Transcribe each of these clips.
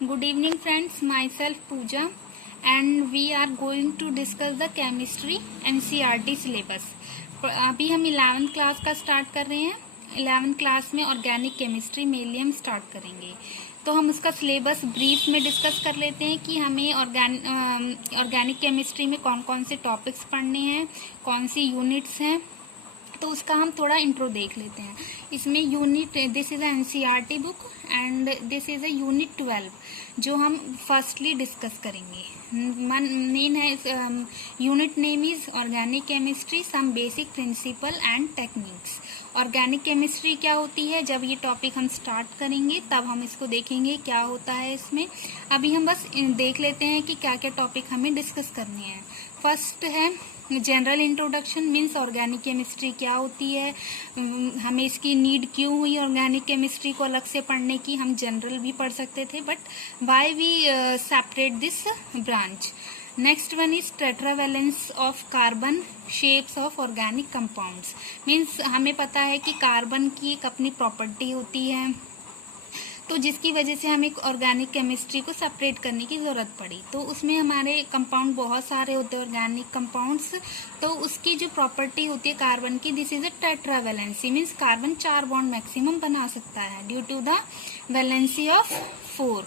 Good evening friends, myself Pooja and we are going to discuss the chemistry NCERT syllabus. अभी हम 11th class का start कर रहे हैं। 11th क्लास में ऑर्गेनिक केमिस्ट्री मेनली हम स्टार्ट करेंगे। तो हम उसका सिलेबस ब्रीफ में डिस्कस कर लेते हैं कि हमें ऑर्गेनिक केमिस्ट्री में कौन कौन से टॉपिक्स पढ़ने हैं, कौन सी यूनिट्स हैं। तो उसका हम थोड़ा इंट्रो देख लेते हैं। इसमें unit, this is NCERT book and this is a unit 12 जो हम फर्स्टली डिस्कस करेंगे। मेन है unit name is organic chemistry, some basic principle and techniques. Organic chemistry क्या होती है, जब ये टॉपिक हम स्टार्ट करेंगे तब हम इसको देखेंगे क्या होता है इसमें। अभी हम बस देख लेते हैं कि क्या क्या टॉपिक हमें डिस्कस करने हैं। फर्स्ट है general introduction, means organic chemistry क्या होती है, हमें इसकी नीड क्यों हुई ऑर्गेनिक केमिस्ट्री को अलग से पढ़ने की। हम जनरल भी पढ़ सकते थे but why we separate this branch. Next one is tetravalence of carbon, shapes of organic compounds. Means हमें पता है कि कार्बन की एक अपनी प्रॉपर्टी होती है, तो जिसकी वजह से हमें ऑर्गेनिक केमिस्ट्री को सेपरेट करने की जरूरत पड़ी। तो उसमें हमारे कंपाउंड बहुत सारे होते हैं ऑर्गेनिक कंपाउंड्स। तो उसकी जो प्रॉपर्टी होती है कार्बन की, this is a tetravalency, means carbon 4 bond maximum बना सकता है due to the valency of 4।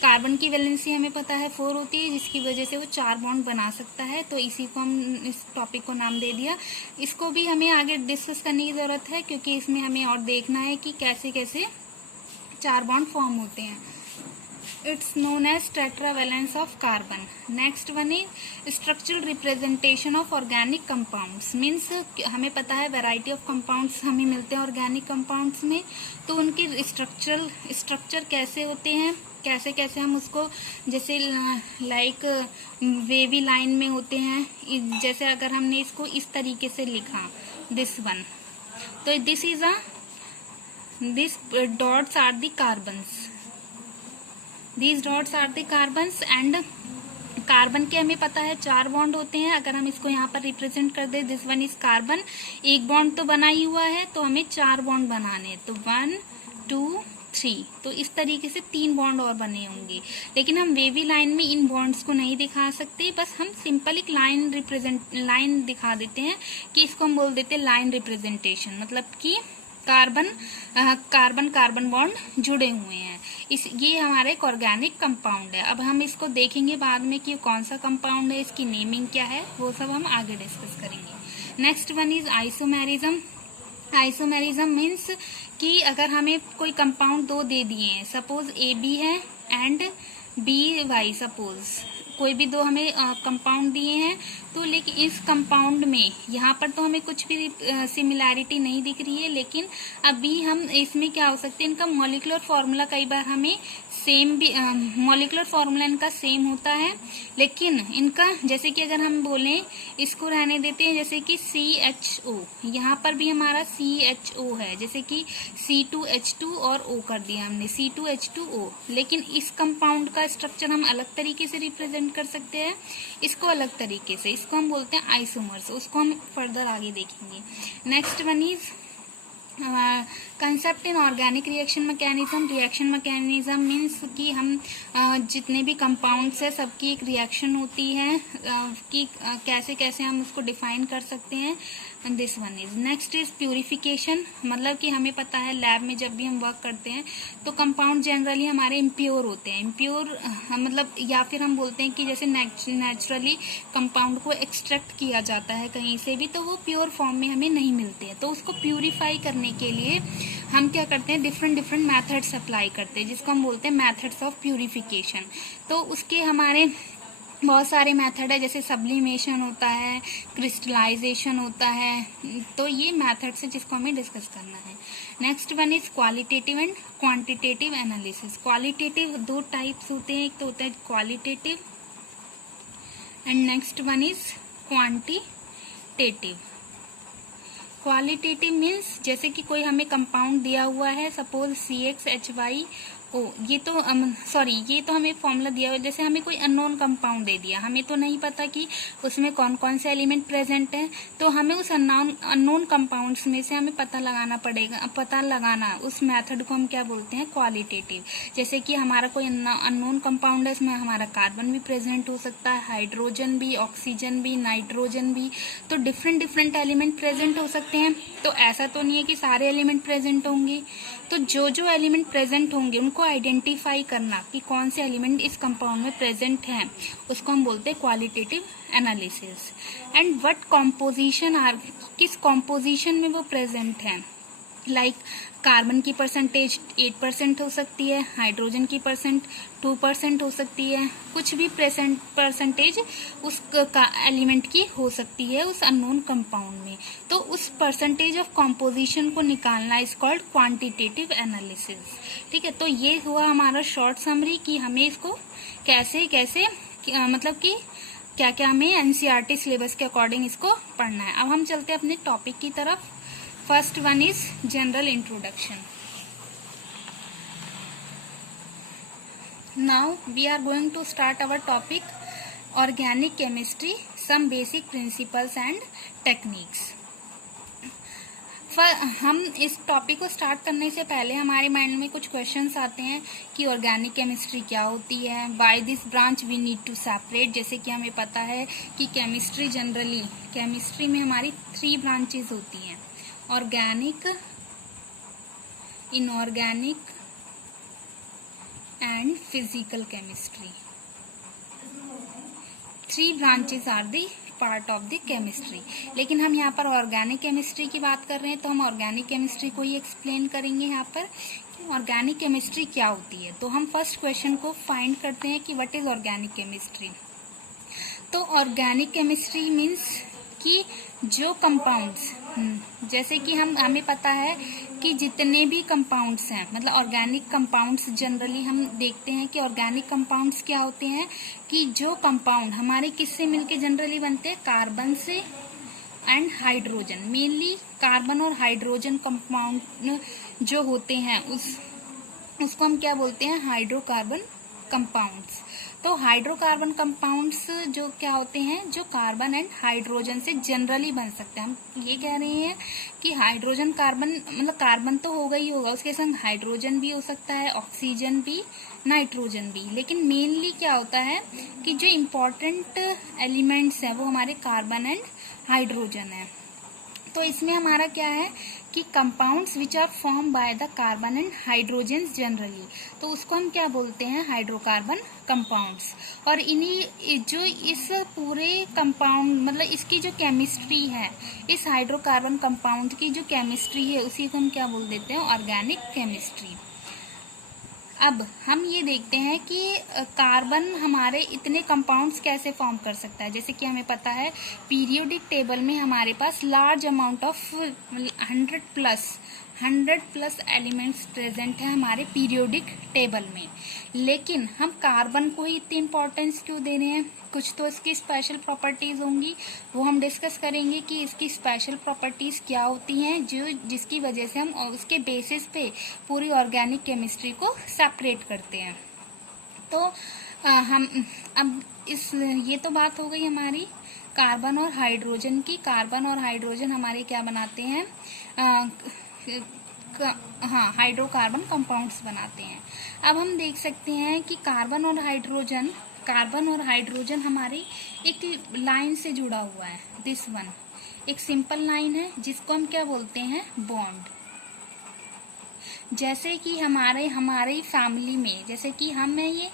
Carbon की वैलेंसी हमें पता है 4 होती है, जिसकी वजह से वो 4 बॉन्ड बना सकता है। तो इसी को हम इस टॉपिक को नाम दे दिया। इसको भी हमें आगे डिस्कस करने की जरूरत है क्योंकि इसमें हमें और देखना है कि कैसे कैसे 4 बॉन्ड फॉर्म होते हैं। It's known as tetravalence of carbon. Next one is structural representation of organic compounds, means हमें पता है वैरायटी ऑफ कंपाउंड्स हमें मिलते हैं ऑर्गेनिक कंपाउंड्स में। तो उनके स्ट्रक्चर कैसे होते हैं, कैसे कैसे हम उसको, जैसे लाइक वेवी लाइन में होते हैं। जैसे अगर हमने इसको इस तरीके से लिखा दिस वन, तो this is these dots are the carbons, these dots are the carbons and carbon के हमें पता है 4 बॉन्ड होते हैं। अगर हम इसको यहाँ पर रिप्रेजेंट कर दे, दिस वन इज कार्बन, एक बॉन्ड तो बना ही हुआ है तो हमें 4 बॉन्ड बनाने हैं। तो 1 2 3, तो इस तरीके से 3 बॉन्ड और बने होंगे। लेकिन हम वेवी लाइन में इन बॉन्ड्स को नहीं दिखा सकते, बस हम सिंपल एक लाइन दिखा देते हैं कि इसको हम बोल देते हैं लाइन रिप्रेजेंटेशन, मतलब कि कार्बन बॉन्ड जुड़े हुए हैं। ये हमारा एक ऑर्गेनिक कंपाउंड है। अब हम इसको देखेंगे बाद में कि कौन सा कंपाउंड है, इसकी नेमिंग क्या है, वो सब हम आगे डिस्कस करेंगे। Next one is isomerism. Isomerism means कि अगर हमें कोई कंपाउंड 2 दे दिए हैं, सपोज AB है एंड BY, सपोज कोई भी 2 हमें कंपाउंड दिए हैं, तो लेकिन इस कंपाउंड में यहाँ पर तो हमें कुछ भी सिमिलैरिटी नहीं दिख रही है, लेकिन अभी हम इसमें क्या हो सकते हैं, इनका मॉलिक्यूलर फॉर्मूला कई बार हमें सेम भी, मॉलिक्यूलर फॉर्मूला इनका सेम होता है, लेकिन इनका जैसे कि अगर हम बोलें, इसको रहने देते हैं जैसे कि CHO, यहाँ पर भी हमारा CHO है, जैसे कि C2H2 और O कर दिया हमने C2H2O, लेकिन इस कंपाउंड का स्ट्रक्चर हम अलग तरीके से रिप्रेजेंट कर सकते हैं, इसको अलग तरीके से, इसको हम बोलते हैं आइसोमर्स। उसको हम फर्दर आगे देखेंगे। Next one is concept in organic reaction mechanism. Reaction mechanism means कि हम जितने भी कंपाउंड्स है सबकी एक रिएक्शन होती है, कि कैसे कैसे हम उसको डिफाइन कर सकते हैं। This one is next is purification, मतलब कि हमें पता है लैब में जब भी हम वर्क करते हैं तो कंपाउंड जनरली हमारे इम्प्योर होते हैं। इम्प्योर मतलब, या फिर हम बोलते हैं कि जैसे नेचुरली कंपाउंड को एक्सट्रैक्ट किया जाता है कहीं से भी, तो वो प्योर फॉर्म में हमें नहीं मिलते हैं। तो उसको प्यूरिफाई करने के लिए हम क्या करते हैं, डिफरेंट मेथड्स अप्लाई करते हैं, जिसको हम बोलते हैं मेथड्स ऑफ प्यूरिफिकेशन। तो उसके हमारे बहुत सारे मेथड है, जैसे सब्लिमेशन होता है, क्रिस्टलाइजेशन होता है। तो ये मेथड्स है जिसको हमें डिस्कस करना है। Next one is qualitative and quantitative analysis. Qualitative 2 types होते हैं, एक तो होता है qualitative and next one is quantitative. Qualitative means जैसे कि कोई हमें कंपाउंड दिया हुआ है, सपोज CXHY ओ ये तो सॉरी, ये तो हमें फॉर्मूला दिया हुआ, जैसे हमें कोई अननोन कंपाउंड दे दिया, हमें तो नहीं पता कि उसमें कौन कौन से एलिमेंट प्रेजेंट हैं, तो हमें उस अननोन कंपाउंड्स में से हमें पता लगाना पड़ेगा। पता लगाना उस मेथड को हम क्या बोलते हैं, क्वालिटेटिव। जैसे कि हमारा कोई अननोन कंपाउंड है, उसमें हमारा कार्बन भी प्रेजेंट हो सकता है, हाइड्रोजन भी, ऑक्सीजन भी, नाइट्रोजन भी, तो डिफरेंट डिफरेंट एलिमेंट प्रेजेंट हो सकते हैं। तो ऐसा तो नहीं है कि सारे एलिमेंट प्रेजेंट होंगे, तो जो जो एलिमेंट प्रेजेंट होंगे उनको आइडेंटिफाई करना कि कौन से एलिमेंट इस कंपाउंड में प्रेजेंट हैं, उसको हम बोलते हैं qualitative analysis. And what composition are, किस कॉम्पोजिशन में वो प्रेजेंट हैं। लाइक कार्बन की परसेंटेज 8% हो सकती है, हाइड्रोजन की परसेंट 2% हो सकती है, कुछ भी परसेंटेज उस एलिमेंट की हो सकती है उस अननोन कंपाउंड में। तो उस परसेंटेज ऑफ कॉम्पोजिशन को निकालना इज कॉल्ड क्वांटिटेटिव एनालिसिस। ठीक है, तो ये हुआ हमारा शॉर्ट समरी कि हमें इसको कैसे कैसे मतलब कि क्या क्या हमें एनसीईआरटी सिलेबस के अकॉर्डिंग इसको पढ़ना है। अब हम चलते हैं अपने टॉपिक की तरफ। First one is general introduction. Now we are going to start our topic organic chemistry, some basic principles and techniques. हम इस टॉपिक को स्टार्ट करने से पहले हमारे माइंड में कुछ क्वेश्चंस आते हैं कि ऑर्गेनिक केमिस्ट्री क्या होती है, by this branch we need to separate. जैसे कि हमें पता है कि केमिस्ट्री जनरली, केमिस्ट्री में हमारी 3 ब्रांचेस होती हैं, organic, inorganic and physical chemistry. 3 branches are the part of the chemistry. लेकिन हम यहाँ पर ऑर्गेनिक केमिस्ट्री की बात कर रहे हैं, तो हम ऑर्गेनिक केमिस्ट्री को ही एक्सप्लेन करेंगे यहाँ पर कि ऑर्गेनिक केमिस्ट्री क्या होती है। तो हम फर्स्ट क्वेश्चन को फाइंड करते हैं कि व्हाट इज ऑर्गेनिक केमिस्ट्री। तो ऑर्गेनिक केमिस्ट्री मीन्स कि जो कंपाउंड्स, जैसे कि हमें पता है कि जितने भी कंपाउंड्स हैं, मतलब ऑर्गेनिक कंपाउंड्स जनरली हम देखते हैं कि ऑर्गेनिक कंपाउंड्स क्या होते हैं कि जो कंपाउंड हमारे किससे मिलके जनरली बनते हैं, कार्बन से एंड हाइड्रोजन। मेनली कार्बन और हाइड्रोजन कंपाउंड जो होते हैं उसको हम क्या बोलते हैं, हाइड्रोकार्बन कंपाउंड्स। तो हाइड्रोकार्बन कंपाउंड्स जो क्या होते हैं, जो कार्बन एंड हाइड्रोजन से जनरली बन सकते हैं। हम ये कह रहे हैं कि हाइड्रोजन कार्बन, मतलब कार्बन तो होगा ही होगा, उसके संग हाइड्रोजन भी हो सकता है, ऑक्सीजन भी, नाइट्रोजन भी। लेकिन मेनली क्या होता है कि जो इम्पोर्टेंट एलिमेंट्स हैं वो हमारे कार्बन एंड हाइड्रोजन है। तो इसमें हमारा क्या है कि compounds which are form by the carbon and hydrogen generally, तो उसको हम क्या बोलते हैं, हाइड्रोकार्बन कंपाउंड्स। और इन्हीं जो इस पूरे कंपाउंड, मतलब इसकी जो केमिस्ट्री है, इस हाइड्रोकार्बन कंपाउंड की जो केमिस्ट्री है उसी को हम क्या बोल देते हैं, ऑर्गेनिक केमिस्ट्री। अब हम ये देखते हैं कि कार्बन हमारे इतने कंपाउंड्स कैसे फॉर्म कर सकता है। जैसे कि हमें पता है पीरियोडिक टेबल में हमारे पास large amount of 100 plus elements present है हमारे पीरियोडिक टेबल में। लेकिन हम कार्बन को ही इतनी इम्पोर्टेंस क्यों दे रहे हैं, कुछ तो इसकी स्पेशल प्रॉपर्टीज होंगी, वो हम डिस्कस करेंगे कि इसकी स्पेशल प्रॉपर्टीज क्या होती हैं जो जिसकी वजह से हम उसके बेसिस पे पूरी ऑर्गेनिक केमिस्ट्री को सेपरेट करते हैं। तो हम अब ये तो बात हो गई हमारी कार्बन और हाइड्रोजन की। कार्बन और हाइड्रोजन हमारे क्या बनाते हैं, हाँ, हाइड्रोकार्बन कंपाउंड्स बनाते हैं। अब हम देख सकते हैं कि कार्बन और हाइड्रोजन हमारी एक लाइन से जुड़ा हुआ है, दिस वन एक सिंपल लाइन है जिसको हम क्या बोलते हैं, बॉन्ड। जैसे कि हमारे फैमिली में, जैसे कि हम है ये,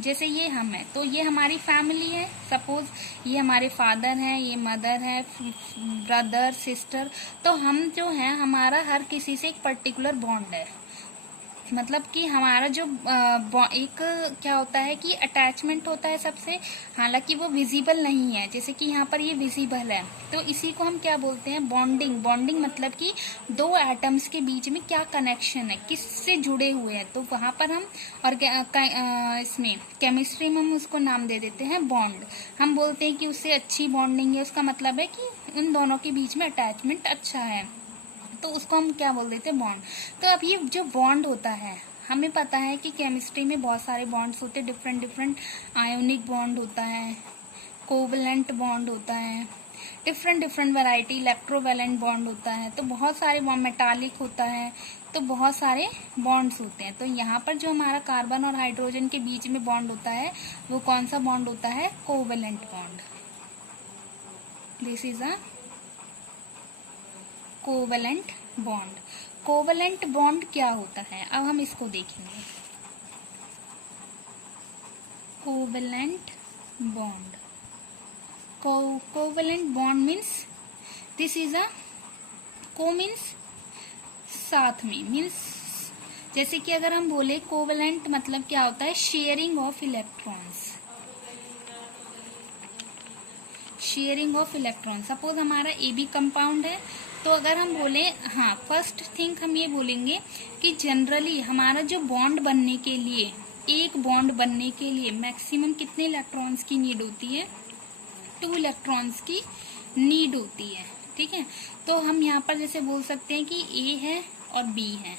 जैसे ये हम है तो ये हमारी फैमिली है। सपोज ये हमारे फादर हैं, ये मदर है, ब्रदर, सिस्टर। तो हम जो है हमारा हर किसी से एक पर्टिकुलर बॉन्ड है, मतलब कि हमारा जो एक क्या होता है कि अटैचमेंट होता है सबसे, हालांकि वो विजिबल नहीं है। जैसे कि यहाँ पर ये विजिबल है, तो इसी को हम क्या बोलते हैं, बॉन्डिंग। बॉन्डिंग मतलब कि 2 एटम्स के बीच में क्या कनेक्शन है, किससे जुड़े हुए हैं, तो वहां पर हम और इसमें केमिस्ट्री में हम उसको नाम दे देते हैं बॉन्ड। हम बोलते हैं कि उससे अच्छी बॉन्डिंग है, उसका मतलब है कि उन दोनों के बीच में अटैचमेंट अच्छा है, तो उसको हम क्या बोल देते हैं, बॉन्ड। तो अब ये जो बॉन्ड होता है हमें पता है कि केमिस्ट्री में बहुत सारे बॉन्ड्स होते हैं, डिफरेंट डिफरेंट आयोनिक बॉन्ड होता है, कोवलेंट बॉन्ड होता है, different different variety electrovalent bond होता है, तो बहुत सारे बॉन्ड, मेटालिक होता है, तो बहुत सारे बॉन्ड्स होते हैं। तो यहाँ पर जो हमारा कार्बन और हाइड्रोजन के बीच में बॉन्ड होता है वो कौन सा बॉन्ड होता है? Covalent bond. This is a covalent bond. Covalent bond क्या होता है, अब हम इसको देखेंगे। Covalent bond, covalent bond means this is अ को मीन्स साथ में, मीन्स जैसे कि अगर हम बोले कोवलेंट मतलब क्या होता है? Sharing of electrons, sharing of electron. Suppose हमारा ए बी कंपाउंड है, तो अगर हम बोले, हाँ, फर्स्ट थिंग हम ये बोलेंगे कि जनरली हमारा जो बॉन्ड बनने के लिए, एक बॉन्ड बनने के लिए मैक्सिमम कितने इलेक्ट्रॉन्स की नीड होती है? 2 इलेक्ट्रॉन्स की नीड होती है। ठीक है, तो हम यहाँ पर जैसे बोल सकते हैं कि ए है और बी है।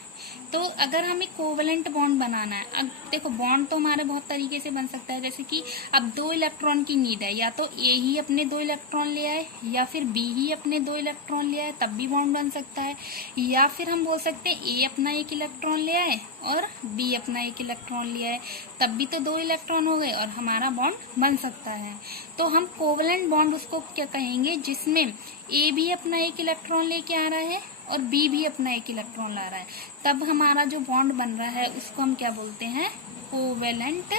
तो अगर हमें कोवलेंट बॉन्ड बनाना है, अब देखो बॉन्ड तो हमारे बहुत तरीके से बन सकता है, जैसे कि अब 2 इलेक्ट्रॉन की नीड है, या तो ए ही अपने 2 इलेक्ट्रॉन ले आए या फिर बी ही अपने 2 इलेक्ट्रॉन ले आए, तब भी बॉन्ड बन सकता है। या फिर हम बोल सकते हैं ए अपना 1 इलेक्ट्रॉन ले आए और बी अपना 1 इलेक्ट्रॉन ले आए, तब भी तो 2 इलेक्ट्रॉन हो गए और हमारा बॉन्ड बन सकता है। तो हम कोवलेंट बॉन्ड उसको क्या कहेंगे? जिसमें ए भी अपना 1 इलेक्ट्रॉन लेके आ रहा है और बी भी अपना 1 इलेक्ट्रॉन ला रहा है, तब हमारा जो बॉन्ड बन रहा है उसको हम क्या बोलते हैं? Covalent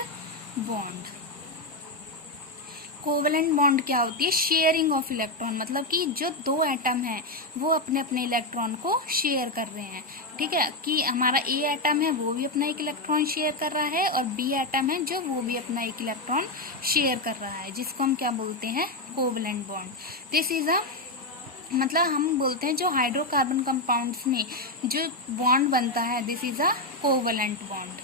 bond. कोवेलेंट बॉन्ड क्या होती है? शेयरिंग ऑफ इलेक्ट्रॉन, मतलब कि जो 2 एटम है वो अपने अपने इलेक्ट्रॉन को शेयर कर रहे हैं। ठीक है, कि हमारा ए एटम है वो भी अपना 1 इलेक्ट्रॉन शेयर कर रहा है और बी एटम है जो वो भी अपना 1 इलेक्ट्रॉन शेयर कर रहा है, जिसको हम क्या बोलते हैं? Covalent bond. दिस इज अ, मतलब हम बोलते हैं जो हाइड्रोकार्बन कंपाउंड्स में जो बॉन्ड बनता है, this is a covalent bond.